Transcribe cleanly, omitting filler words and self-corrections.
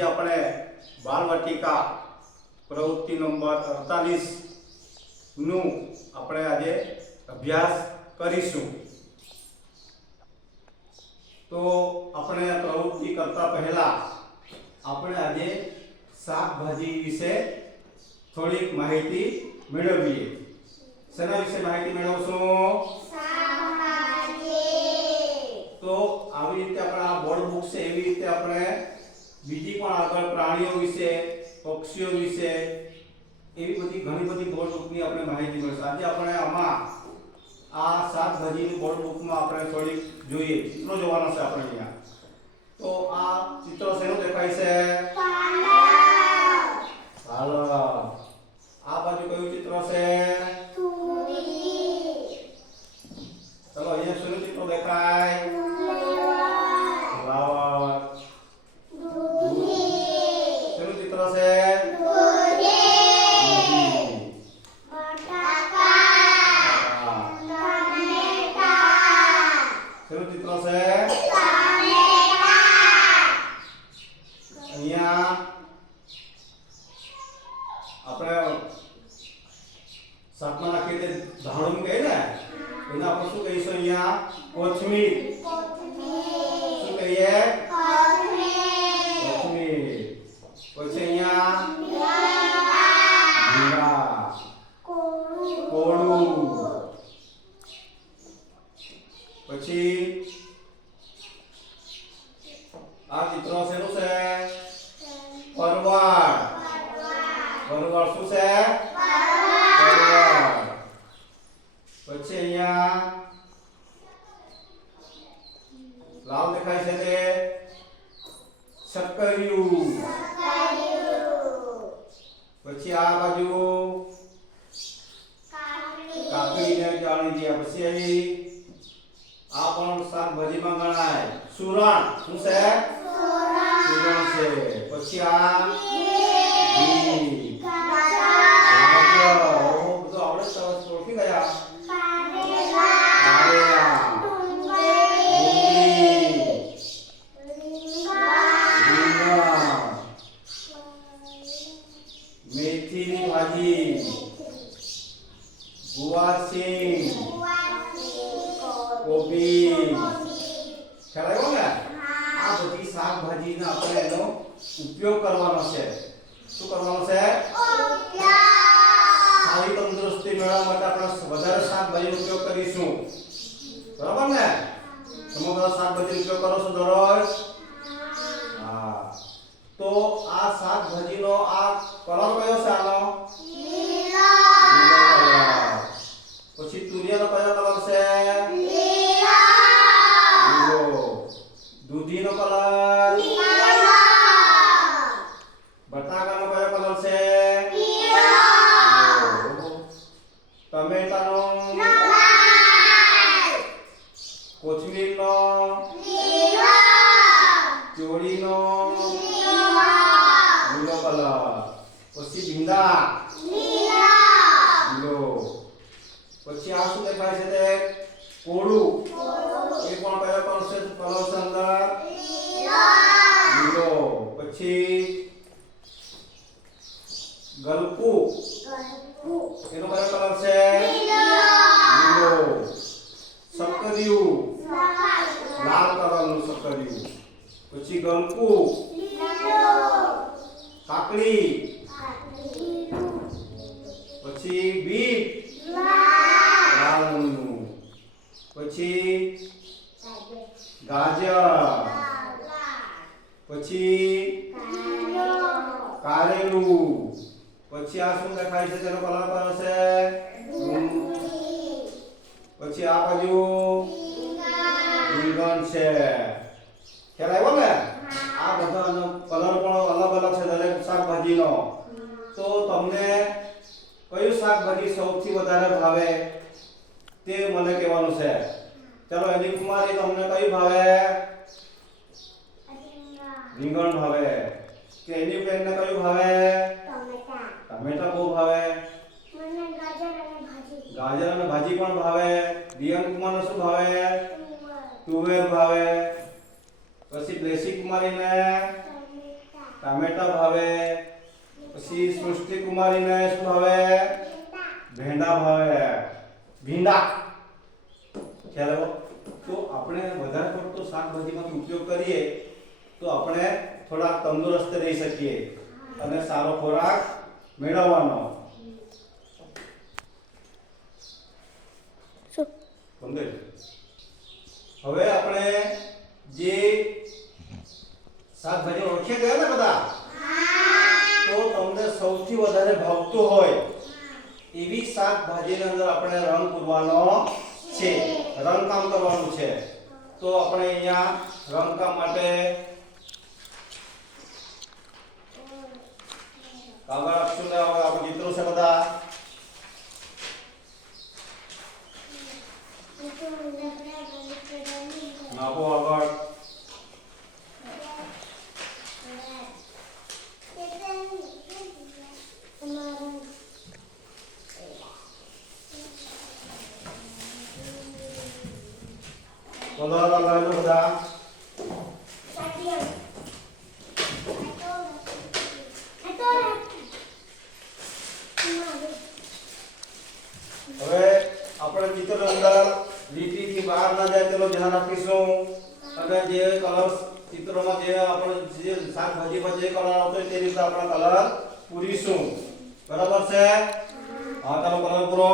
આજે આપણે બાલવાટિકા પ્રવૃત્તિ નંબર 48 નું આપણે આજે અભ્યાસ કરીશું। તો આપણે પ્રવૃત્તિ કરતા પહેલા આપણે આજે શાકભાજી વિશે થોડીક માહિતી મેળવીએ। શેના વિશે માહિતી મેળવશું? તો આવી રીતે આપણા બોર્ડ બુક છે એવી રીતે આપણે બીજી પણ આગળ પ્રાણીઓ વિશે, પક્ષીઓ વિશે એવી બધી ઘણી બધી બોર્ડ બુકની આપણે માહિતી મળશે। આજે આપણે આમાં આ શાકભાજીની બોર્ડ બુકમાં આપણે થોડીક જોઈએ, ચિત્રો જોવાના છે આપણે અહીંયા। તો આ ચિત્ર શેનું દેખાય છે? પાલક। આ બાજુ કયું ચિત્ર છે? તુરી। ચલો અહીંયા શેનું ચિત્ર દેખાય? શાકમાં નાખીએ તે ધાણું કહે ને, એને આપણે શું કહીશું અહીંયા? કોથમીર। શું કહીએ? કોથમીર। પછી અહીંયા જીરા, કોળું। પછી આ ચિત્ર શેનું છે? પરવળ। પરવળ શું છે? પછી અહીંયા લાલ દેખાય છે તે શક્કરિયું। પછી આ બાજુ કાકડીને જાણી દીયા। પછી અહીં આ પણ શાકભાજીમાં ગણાય સુરણ। શું છે? સુરણ છે। પછી આ બીટ, ગાજર, બધું આપણે સરસ ઓળખી ગયા। મેથીની ભાજી, ગુવારસિંગ, કોબી। ખ્યાલ આવ્યો ને? આ બધી શાકભાજીનો આપણે એનો ઉપયોગ કરવાનો છે। શું કરવાનો છે? સારી તંદુરસ્તી મેળવવા માટે આપણે વધારે શાકભાજીનો ઉપયોગ કરીશું, બરાબર ને? તમે બધા શાકભાજીનો ઉપયોગ કરો છો દરરોજ? હા। તો આ શાકભાજીનો આ કલર કયો છે? આનો લીલો કલર। પછી તુરિયાનો કયો કલર છે? લીલો। દૂધીનો કલર લીલો। બટાકાનો કયો કલર છે? લીલો। ટમેટાનો લાલ। કોથમીરનો લીલો। ચોળીનો લીલો કલર। પછી ભીંડા લીલો। પછી આ શું દેખાય છે તે? કોળું। એ પણ કયો કલર છે? અંદર લીલો। પછી ગલકું, એનો કયો કલર છે? લીલો। શક્કરિયું, લાલ કલરનું શક્કરિયું। પછી ગલકું, કાકડી। પછી બીટ, લાલ રંગનું। પછી ગાજર। પછી કારેલું। પછી આ શું દેખાય છે? તેનો કલર કયો છે? પછી આ બાજુ રીંગણ છે। ખ્યાલ આવ્યો ને? આ બધાનો કલર પણ અલગ અલગ છે દરેક શાકભાજીનો। તો તમને કયું શાકભાજી સૌથી વધારે ભાવે તે મને કહેવાનું છે। ચલો એની કુમારી, તમને કયું ભાવે? રીંગણ ભાવે। કે એની બેનને કયું ભાવે? ટમેટા બહુ ભાવે। મને ગાજર અને ભાજી પણ ભાવે। દિયાન કુમારને શું ભાવે? તુવેર ભાવે। પછી બ્લેસી કુમારીને ટામેટા ભાવે, પછી સૃષ્ટિ કુમારીને શું ભાવે? ભેંડા ભાવે, ભીંડા. ખ્યાલ આવ્યો? તો આપણે વધારે પડતો શાકભાજીનો ઉપયોગ કરીએ તો આપણે થોડા તંદુરસ્ત રહી શકીએ અને સારો ખોરાક મેળવવાનો. હવે આપણે જે શાકભાજી ઓળખી ગયા ને બધા, તો તમને સૌથી વધારે ભાવતું હોય એવી શાકભાજીની અંદર આપણે રંગ પૂરવાનો છે, રંગકામ કરવાનું છે. તો આપણે અહીંયા રંગકામ માટે કાગળ આપશું ને આપણે ચિત્રો છે બધા. આપો આગળ. કલર લગાવી દો બધા. હવે આપણે ચિત્ર અંદર લીટીથી બહાર ના જાય તેનું ધ્યાન રાખીશું અને જે કલર ચિત્રમાં જે આપણે જે શાકભાજીમાં જે કલર આવતો હોય તે રીતે આપણે કલર પૂરીશું. બરાબર છે? હા, તમે કલર પૂરો.